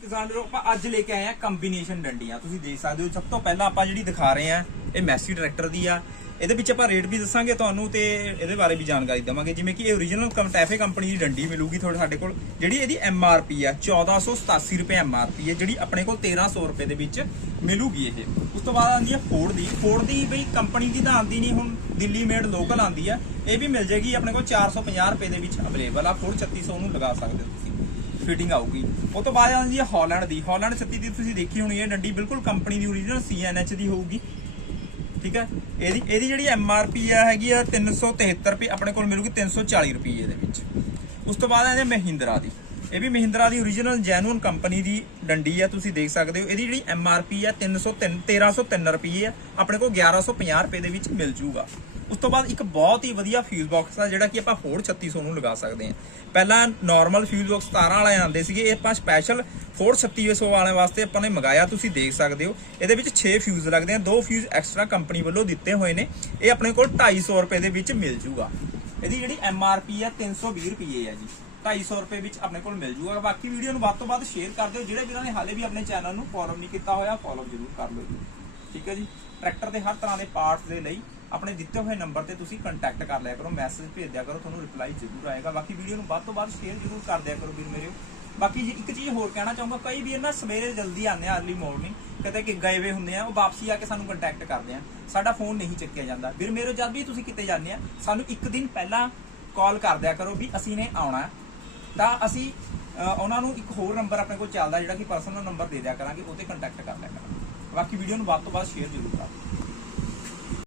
ਕਿਸਾਨ ਵੀਰੋ, ਆਪਾਂ ਅੱਜ ਲੈ ਕੇ ਆਏ ਆ ਕੰਬੀਨੇਸ਼ਨ ਡੰਡੀਆਂ। ਤੁਸੀਂ ਦੇਖ ਸਕਦੇ ਹੋ, ਸਭ ਤੋਂ ਪਹਿਲਾਂ ਆਪਾਂ ਜਿਹੜੀ ਦਿਖਾ ਰਹੇ ਆ, ਇਹ ਮੈਸੀ ਟਰੈਕਟਰ ਦੀ ਆ। ਇਹਦੇ ਵਿੱਚ ਆਪਾਂ ਰੇਟ ਵੀ ਦੱਸਾਂਗੇ ਤੁਹਾਨੂੰ ਤੇ ਇਹਦੇ ਬਾਰੇ ਵੀ ਜਾਣਕਾਰੀ ਦਵਾਂਗੇ। ਜਿਵੇਂ ਕਿ ਇਹ origignal ਕੰਟੈਫੇ ਕੰਪਨੀ ਦੀ ਡੰਡੀ ਮਿਲੂਗੀ ਤੁਹਾਡੇ ਸਾਡੇ ਕੋਲ। ਜਿਹੜੀ ਇਹਦੀ MRP ਆ 1487 ਰੁਪਏ MRP ਹੈ ਜਿਹੜੀ ਆਪਣੇ ਕੋਲ 1300 ਰੁਪਏ ਦੇ ਵਿੱਚ ਮਿਲੂਗੀ ਇਹ। ਉਸ ਤੋਂ ਬਾਅਦ ਆਉਂਦੀ ਹੈ ਫੋਰਡ ਦੀ। ਫੋਰਡ ਦੀ ਬਈ ਕੰਪਨੀ ਦੀ ਤਾਂ ਆਉਂਦੀ ਨਹੀਂ, ਹੁਣ ਦਿੱਲੀ ਮੇਡ ਲੋਕਲ ਆਉਂਦੀ ਆ। ਇਹ ਵੀ ਮਿਲ ਜੇਗੀ ਆਪਣੇ ਕੋਲ 450 ਰੁਪਏ ਦੇ ਵਿੱਚ ਅਵੇਲੇਬਲ ਆ। ਫੋਰਡ 3600 ਨੂੰ ਲਗਾ ਸਕਦੇ ਹੋ ਤੁਸੀਂ। ਫਿਟਿੰਗ ਆਊਗੀ। ਉਹ ਤੋਂ ਬਾਅਦ ਆਉਂਦੀ ਹੈ ਹਾਲੈਂਡ ਦੀ। ਹਾਲੈਂਡ 36 ਦੀ ਤੁਸੀਂ ਦੇਖੀ ਹੋਣੀ ਹੈ ਡੰਡੀ ਬਿਲਕੁਲ ਕੰਪਨੀ ਦੀ origignal CNH ਦੀ ਹੋਊਗੀ। ਠੀਕ ਹੈ? ਇਹਦੀ ਇਹਦੀ ਜਿਹੜੀ MRP ਆ, ਹੈਗੀ ਆ 373 ਰੁਪਏ। ਆਪਣੇ ਕੋਲ ਮਿਲੂਗੀ 340 ਰੁਪਏ ਦੇ ਵਿੱਚ। ਉਸ ਤੋਂ ਬਾਅਦ ਆਉਂਦੇ ਮਹਿੰਦਰਾ ਦੀ। ਇਹ ਵੀ ਮਹਿੰਦਰਾ ਦੀ origignal genuine ਕੰਪਨੀ ਦੀ ਡੰਡੀ ਆ, ਤੁਸੀਂ ਦੇਖ ਸਕਦੇ ਹੋ। ਇਹਦੀ ਜਿਹੜੀ MRP ਆ 303 1303 ਰੁਪਏ ਆ। ਆਪਣੇ ਕੋਲ 1150 ਰੁਪਏ ਦੇ ਵਿੱਚ ਮਿਲ ਜੂਗਾ। ਉਸ ਤੋਂ ਬਾਅਦ ਇੱਕ ਬਹੁਤ ਹੀ ਵਧੀਆ ਫਿਊਜ਼ ਬਾਕਸ ਆ, ਜਿਹੜਾ ਕਿ ਆਪਾਂ ਫੋਰ 3600 ਨੂੰ ਲਗਾ ਸਕਦੇ ਹਾਂ। ਪਹਿਲਾਂ ਨਾਰਮਲ ਫਿਊਜ਼ ਬਾਕਸ 17 ਵਾਲੇ ਆਉਂਦੇ ਸੀਗੇ, ਇਹ ਆਪਾਂ ਸਪੈਸ਼ਲ ਫੋਰ 3600 ਵਾਲਿਆਂ ਵਾਸਤੇ ਆਪਾਂ ਨੇ ਮੰਗਾਇਆ, ਤੁਸੀਂ ਦੇਖ ਸਕਦੇ ਹੋ। ਇਹਦੇ ਵਿੱਚ 6 ਫਿਊਜ਼ ਲੱਗਦੇ ਆ, ਦੋ ਫਿਊਜ਼ ਐਕਸਟਰਾ ਕੰਪਨੀ ਵੱਲੋਂ ਦਿੱਤੇ ਹੋਏ ਨੇ। ਇਹ ਆਪਣੇ ਕੋਲ 250 ਰੁਪਏ ਦੇ ਵਿੱਚ ਮਿਲ ਜੂਗਾ। ਇਹਦੀ ਜਿਹੜੀ MRP ਆ 320 ਰੁਪਏ ਆ ਜੀ। 250 ਰੁਪਏ ਵਿੱਚ ਆਪਣੇ ਕੋਲ ਮਿਲ ਜੂਗਾ। ਬਾਕੀ ਵੀਡੀਓ ਨੂੰ ਵੱਧ ਤੋਂ ਵੱਧ ਸ਼ੇਅਰ ਕਰ ਦਿਓ। ਜਿਹੜੇ ਵੀਰਾਂ ਨੇ ਹਾਲੇ ਵੀ ਆਪਣੇ ਚੈਨਲ ਨੂੰ ਫੋਲੋ ਨਹੀਂ ਕੀਤਾ ਹੋਇਆ ਫੋਲੋ ਜ਼ਰੂਰ ਕਰ ਲਓ ਜੀ। ਠੀਕ ਹੈ ਜੀ? ਟਰੈਕਟਰ ਦੇ ਹਰ ਤਰ੍ਹਾਂ ਦੇ ਪਾਰਟਸ ਦੇ ਲਈ ਆਪਣੇ ਦਿੱਤੇ ਹੋਏ ਨੰਬਰ ਤੇ ਤੁਸੀਂ ਕੰਟੈਕਟ ਕਰ ਲਿਆ ਕਰੋ ਮੈਸੇਜ ਭੇਜ ਦਿਆ ਕਰੋ, ਤੁਹਾਨੂੰ ਰਿਪਲਾਈ ਜ਼ਰੂਰ ਆਏਗਾ। ਬਾਕੀ ਵੀਡੀਓ ਨੂੰ ਵੱਧ ਤੋਂ ਵੱਧ ਸ਼ੇਅਰ ਜ਼ਰੂਰ ਕਰ ਦਿਆ ਕਰੋ ਵੀਰ ਮੇਰੇ। ਬਾਕੀ ਜੀ ਇੱਕ ਚੀਜ਼ ਹੋਰ ਕਹਿਣਾ ਚਾਹੂੰਗਾ, ਕਈ ਵੀਰ ਨਾ ਸਵੇਰੇ ਜਲਦੀ ਆਉਂਦੇ ਆ ਅਰਲੀ ਮਾਰਨਿੰਗ ਕਦੇ ਕਿ ਗਏ ਵੇ ਹੁੰਦੇ ਆ, ਉਹ ਵਾਪਸੀ ਆ ਕੇ ਸਾਨੂੰ ਕੰਟੈਕਟ ਕਰਦੇ ਆ। ਸਾਡਾ ਫੋਨ ਨਹੀਂ ਚੱਕਿਆ ਜਾਂਦਾ। ਵੀਰ ਮੇਰੇ, ਜਦ ਵੀ ਤੁਸੀਂ ਕਿਤੇ ਜਾਂਦੇ ਆ, ਸਾਨੂੰ ਇੱਕ ਦਿਨ ਪਹਿਲਾਂ ਕਾਲ ਕਰ ਦਿਆ ਕਰੋ ਵੀ ਅਸੀਂ ਨੇ ਆਉਣਾ। ਤਾਂ ਅਸੀਂ ਉਹਨਾਂ ਨੂੰ ਇੱਕ ਹੋਰ ਨੰਬਰ ਆਪਣੇ ਕੋਲ ਚੱਲਦਾ, ਜਿਹੜਾ ਕਿ ਪਰਸਨਲ ਨੰਬਰ ਦੇ ਦਿਆ ਕਰਾਂਗੇ, ਉਹ ਤੇ ਕੰਟੈਕਟ ਕਰ ਲਿਆ ਕਰਾਂਗੇ। ਬਾਕੀ ਵੀਡੀਓ ਨੂੰ ਵੱਧ ਤੋਂ ਵੱਧ ਸ਼ੇਅਰ ਜ਼ਰੂਰ ਕਰੋ